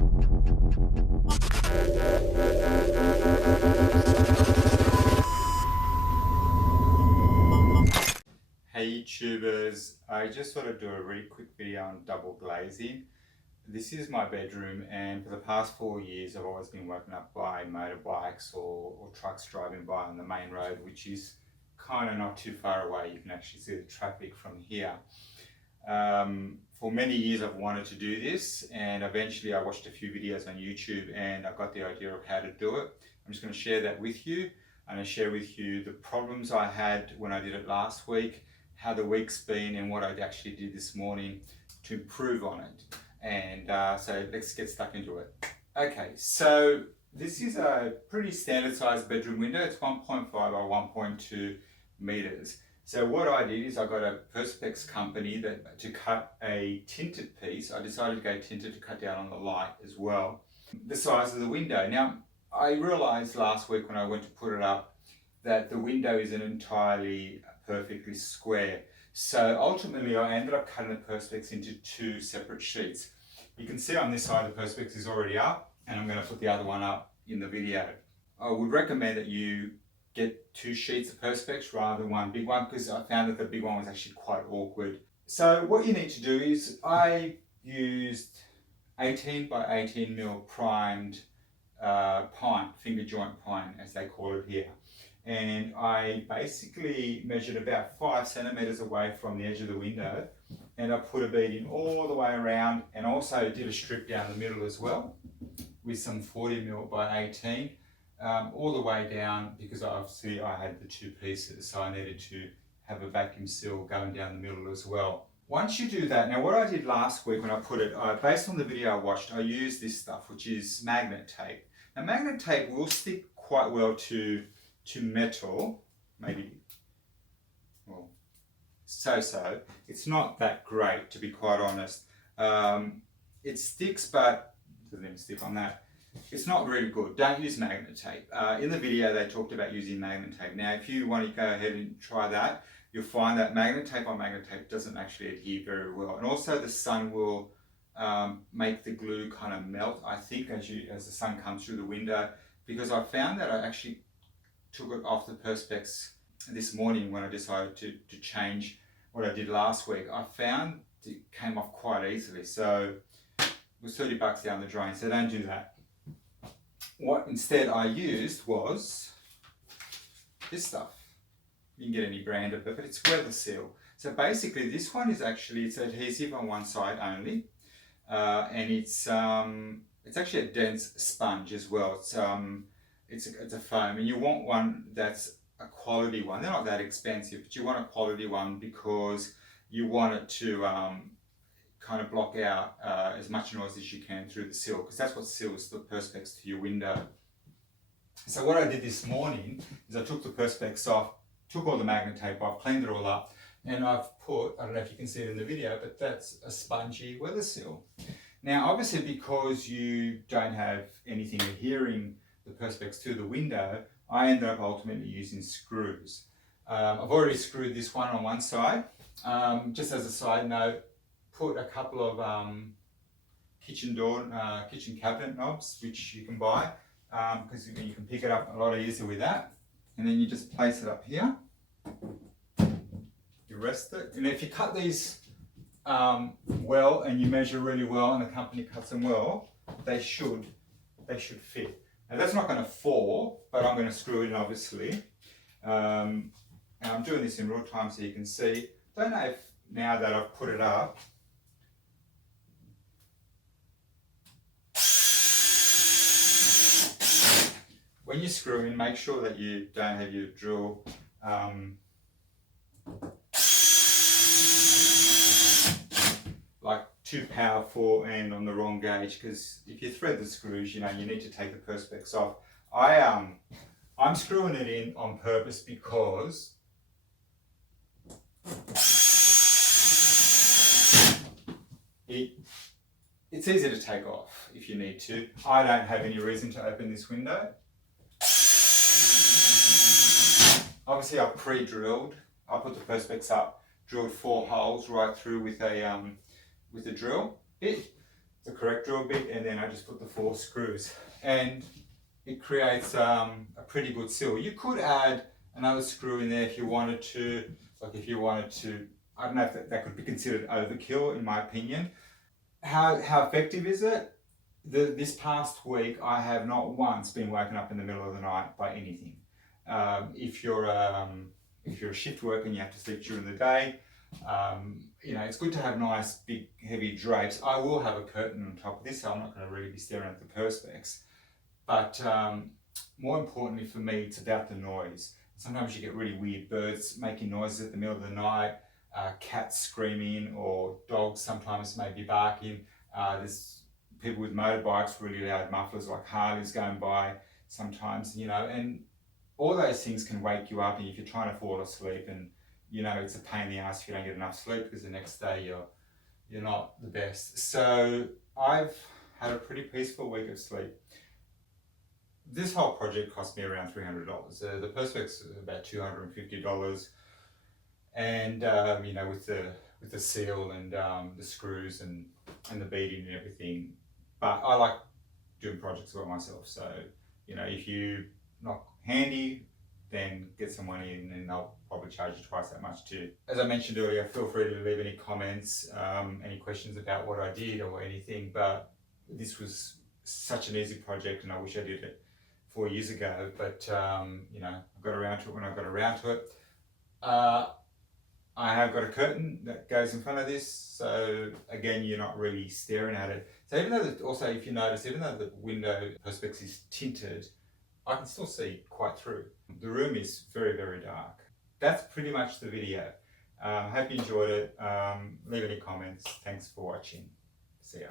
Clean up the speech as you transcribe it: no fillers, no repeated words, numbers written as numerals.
Hey YouTubers, I just thought I'd do a really quick video on double glazing. This is my bedroom, and for the past 4 years I've always been woken up by motorbikes or trucks driving by on the main road, which is kind of not too far away. You can actually see the traffic from here. For many years I've wanted to do this, and eventually I watched a few videos on YouTube and I got the idea of how to do it. I'm just going to share that with you. I'm going to share with you the problems I had when I did it last week, how the week's been, and what I actually did this morning to improve on it. And so let's get stuck into it. Okay, so this is a pretty standard sized bedroom window. It's 1.5 by 1.2 meters. So what I did is I got a Perspex company to cut a tinted piece. I decided to go tinted to cut down on the light as well. The size of the window. Now, I realized last week when I went to put it up that the window isn't entirely perfectly square. So ultimately I ended up cutting the Perspex into 2 separate sheets. You can see on this side the Perspex is already up, and I'm going to put the other one up in the video. I would recommend that you get 2 sheets of Perspex rather than one big one, because I found that the big one was actually quite awkward. So what you need to do is I used 18 by 18 mil primed pine, finger joint pine as they call it here. And I basically measured about 5 centimeters away from the edge of the window, and I put a bead in all the way around, and also did a strip down the middle as well with some 40 mil by 18 all the way down, because obviously I had the 2 pieces, so I needed to have a vacuum seal going down the middle as well. Once you do that, now what I did last week when I put it, based on the video I watched, I used this stuff, which is magnet tape. Now magnet tape will stick quite well to metal, maybe, well, so. It's not that great, to be quite honest. It sticks, but it doesn't even stick on that. It's not really good. Don't use magnet tape. In the video they talked about using magnet tape. Now if you want to go ahead and try that, you'll find that magnet tape on magnet tape doesn't actually adhere very well. And also the sun will make the glue kind of melt, I think, as the sun comes through the window, because I found that I actually took it off the Perspex this morning when I decided to change what I did last week. I found it came off quite easily, so it was 30 bucks down the drain, so don't do that. What instead I used was this stuff. You can get any brand of it, but it's weather seal. So basically this one is actually, it's adhesive on one side only, and it's actually a dense sponge as well. It's a foam, and you want one that's a quality one. They're not that expensive, but you want a quality one because you want it to kind of block out as much noise as you can through the seal, because that's what seals the Perspex to your window. So what I did this morning is I took the Perspex off, took all the magnet tape off, cleaned it all up, and I've put, I don't know if you can see it in the video, but that's a spongy weather seal. Now obviously because you don't have anything adhering the Perspex to the window, I ended up ultimately using screws. I've already screwed this one on one side. Just as a side note, put a couple of kitchen cabinet knobs, which you can buy, because you can pick it up a lot easier with that. And then you just place it up here. You rest it, and if you cut these well and you measure really well, and the company cuts them well, they should fit. Now that's not going to fall, but I'm going to screw it in obviously. And I'm doing this in real time so you can see. Don't know if now that I've put it up, when you screw in, make sure that you don't have your drill like too powerful and on the wrong gauge, because if you thread the screws, you need to take the Perspex off. I'm screwing it in on purpose because it's easy to take off if you need to. I don't have any reason to open this window. Obviously I pre-drilled. I put the Perspex up, drilled 4 holes right through with a drill bit. the correct drill bit, and then I just put the 4 screws, and it creates a pretty good seal. You could add another screw in there if you wanted to, like if you wanted to, I don't know if that could be considered overkill in my opinion. How effective is it? This past week I have not once been woken up in the middle of the night by anything. If you're a shift worker and you have to sleep during the day, you know, it's good to have nice big heavy drapes. I will have a curtain on top of this, so I'm not going to really be staring at the perspex. But more importantly for me, it's about the noise. Sometimes you get really weird birds making noises at the middle of the night, cats screaming, or dogs sometimes maybe barking. There's people with motorbikes, really loud mufflers like Harleys going by sometimes, you know, and all those things can wake you up, and if you're trying to fall asleep, and you know it's a pain in the ass if you don't get enough sleep, because the next day you're not the best. So I've had a pretty peaceful week of sleep. This whole project cost me around $300. The perspex is about $250, and you know, with the seal and the screws and the beading and everything. But I like doing projects by myself, so you know, if you're not handy, then get someone in and they'll probably charge you twice that much too. As I mentioned earlier, feel free to leave any comments, any questions about what I did or anything, but this was such an easy project and I wish I did it 4 years ago, but you know, I got around to it when I got around to it. I have got a curtain that goes in front of this, so again, you're not really staring at it. So even though, also if you notice, even though the window perspex is tinted, I can still see quite through. The room is very, very dark. That's pretty much the video. Hope you enjoyed it. Leave any comments. Thanks for watching. See ya.